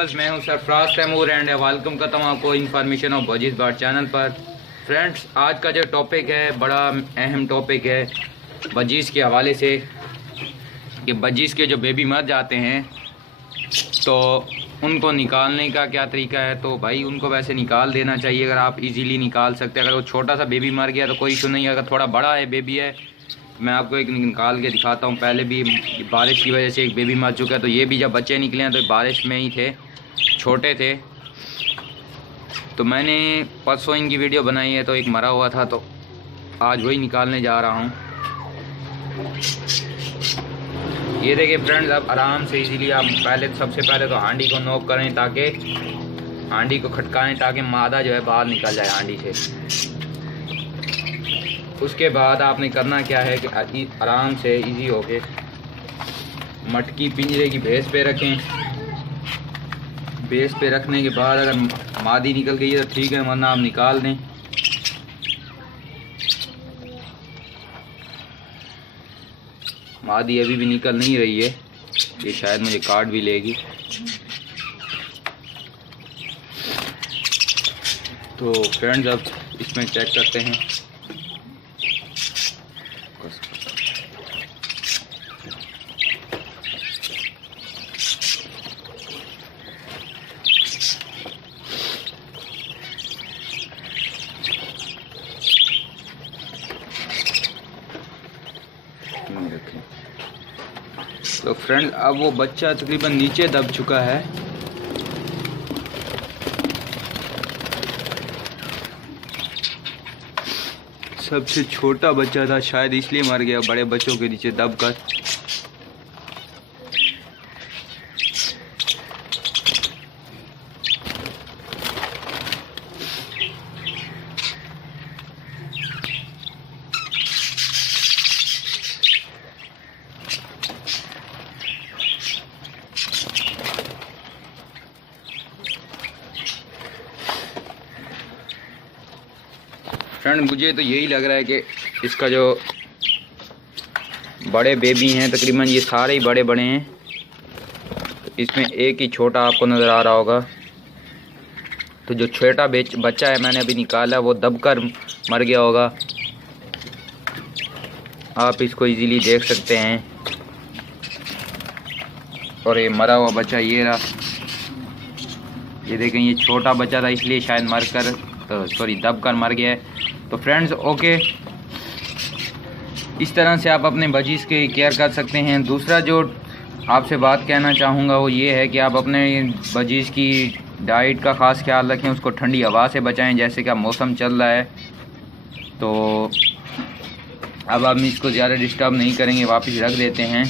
Viewers, मैं हूं Sarfaraz Taimur and welcome करता हूं आपको इन्फॉर्मेशन ऑफ बजीज बाट चैनल पर। फ्रेंड्स, आज का जो टॉपिक है बड़ा अहम टॉपिक है बजीज के हवाले से कि बजीज के जो बेबी मर जाते हैं तो उनको निकालने का क्या तरीका है। तो भाई उनको वैसे निकाल देना चाहिए अगर आप इजीली निकाल सकते हैं। अगर वो छोटा सा बेबी मर गया तो कोई इशू नहीं है, अगर थोड़ा बड़ा है बेबी है मैं आपको एक निकाल के दिखाता हूँ। पहले भी बारिश की वजह से एक बेबी मर चुका है, तो ये भी जब बच्चे निकले हैं तो बारिश में ही थे, छोटे थे। तो मैंने परसों इनकी वीडियो बनाई है तो एक मरा हुआ था, तो आज वही निकालने जा रहा हूँ। ये देखिए फ्रेंड्स, अब आराम से इजीली आप सबसे पहले तो हांडी को नॉक करें, ताकि हांडी को खटकाएं ताकि मादा जो है बाहर निकल जाए हांडी से। उसके बाद आपने करना क्या है कि आराम से इजी होके मटकी पिंजरे की बेस पे रखें। बेस पे रखने के बाद अगर मादी निकल गई है तो ठीक है, वरना आप निकाल दें। मादी अभी भी निकल नहीं रही है, ये शायद मुझे काट भी लेगी। तो फ्रेंड्स, अब इसमें चेक करते हैं। तो फ्रेंड, अब वो बच्चा तकरीबन नीचे दब चुका है। सबसे छोटा बच्चा था, शायद इसलिए मर गया बड़े बच्चों के नीचे दब कर। फ्रेंड, मुझे तो यही लग रहा है कि इसका जो बड़े बेबी हैं, तकरीबन ये सारे ही बड़े बड़े हैं। तो इसमें एक ही छोटा आपको नज़र आ रहा होगा। तो जो छोटा बच्चा है मैंने अभी निकाला, वो दबकर मर गया होगा। आप इसको इजीली देख सकते हैं। और ये मरा हुआ बच्चा ये रहा, ये देखें, ये छोटा बच्चा था इसलिए शायद दबकर मर गया है। तो फ्रेंड्स, ओके, इस तरह से आप अपने बजीज़ की केयर कर सकते हैं। दूसरा जो आपसे बात कहना चाहूँगा वो ये है कि आप अपने बजीज़ की डाइट का ख़ास ख्याल रखें, उसको ठंडी हवा से बचाएं। जैसे कि मौसम चल रहा है तो अब हम इसको ज़्यादा डिस्टर्ब नहीं करेंगे, वापस रख देते हैं।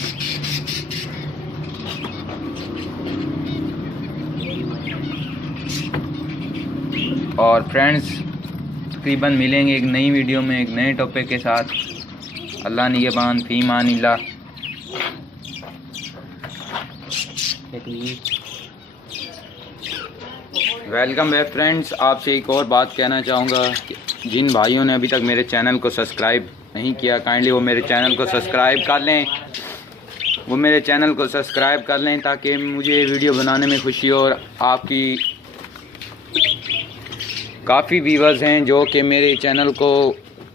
और फ्रेंड्स, तकरीबन मिलेंगे एक नई वीडियो में एक नए टॉपिक के साथ। अल्लाह निगहबान, फी मानिल्लाह। Welcome back friends. आपसे एक और बात कहना चाहूँगा कि जिन भाइयों ने अभी तक मेरे चैनल को सब्सक्राइब नहीं किया, काइंडली वो मेरे चैनल को सब्सक्राइब कर लें, ताकि मुझे वीडियो बनाने में खुशी हो। और आपकी काफ़ी व्यूअर्स हैं जो कि मेरे चैनल को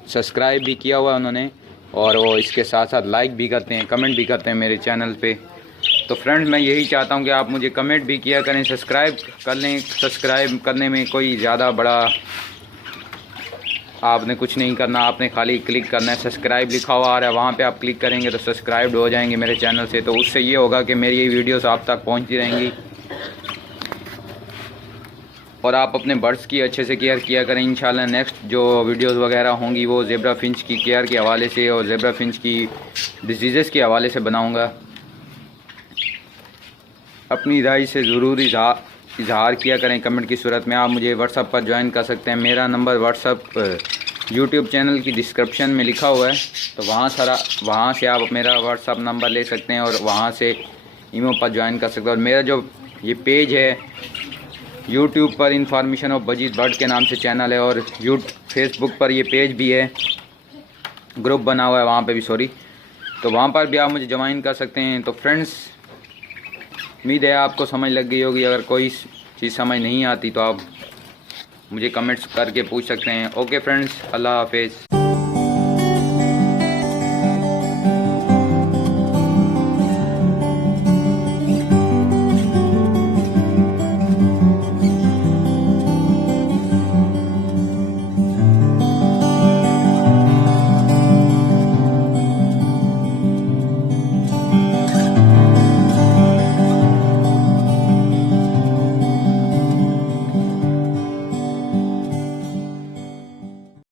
सब्सक्राइब भी किया हुआ है उन्होंने, और वो इसके साथ साथ लाइक भी करते हैं, कमेंट भी करते हैं मेरे चैनल पे। तो फ्रेंड्स, मैं यही चाहता हूं कि आप मुझे कमेंट भी किया करें, सब्सक्राइब कर लें। सब्सक्राइब करने में कोई ज़्यादा बड़ा आपने कुछ नहीं करना, आपने खाली क्लिक करना है। सब्सक्राइब लिखा हुआ आ रहा है, वहाँ पे आप क्लिक करेंगे तो सब्सक्राइब हो जाएंगे मेरे चैनल से। तो उससे ये होगा कि मेरी ये वीडियोस आप तक पहुँचती रहेंगी और आप अपने बर्ड्स की अच्छे से केयर किया करें। इंशाल्लाह नेक्स्ट जो वीडियोस वगैरह होंगी वो ज़ेब्रा फिंच की केयर के हवाले से और ज़ेब्रा फिंच की डिजीज़ के हवाले से बनाऊंगा। अपनी राय से ज़रूर इजहार किया करें कमेंट की सूरत में। आप मुझे व्हाट्सअप पर ज्वाइन कर सकते हैं। मेरा नंबर व्हाट्सअप यूट्यूब चैनल की डिस्क्रिप्शन में लिखा हुआ है, तो वहाँ से आप मेरा व्हाट्सअप नंबर ले सकते हैं और वहाँ से ईमो पर ज्वाइन कर सकते हैं। और मेरा जो ये पेज है यूट्यूब पर इन्फॉर्मेशन ऑफ बजीज बर्ड के नाम से चैनल है, और फेसबुक पर ये पेज भी है, ग्रुप बना हुआ है वहाँ पे भी, तो वहाँ पर भी आप मुझे ज्वाइन कर सकते हैं। तो फ्रेंड्स, उम्मीद है आपको समझ लग गई होगी। अगर कोई चीज़ समझ नहीं आती तो आप मुझे कमेंट्स करके पूछ सकते हैं। ओके फ्रेंड्स, अल्लाह हाफिज़।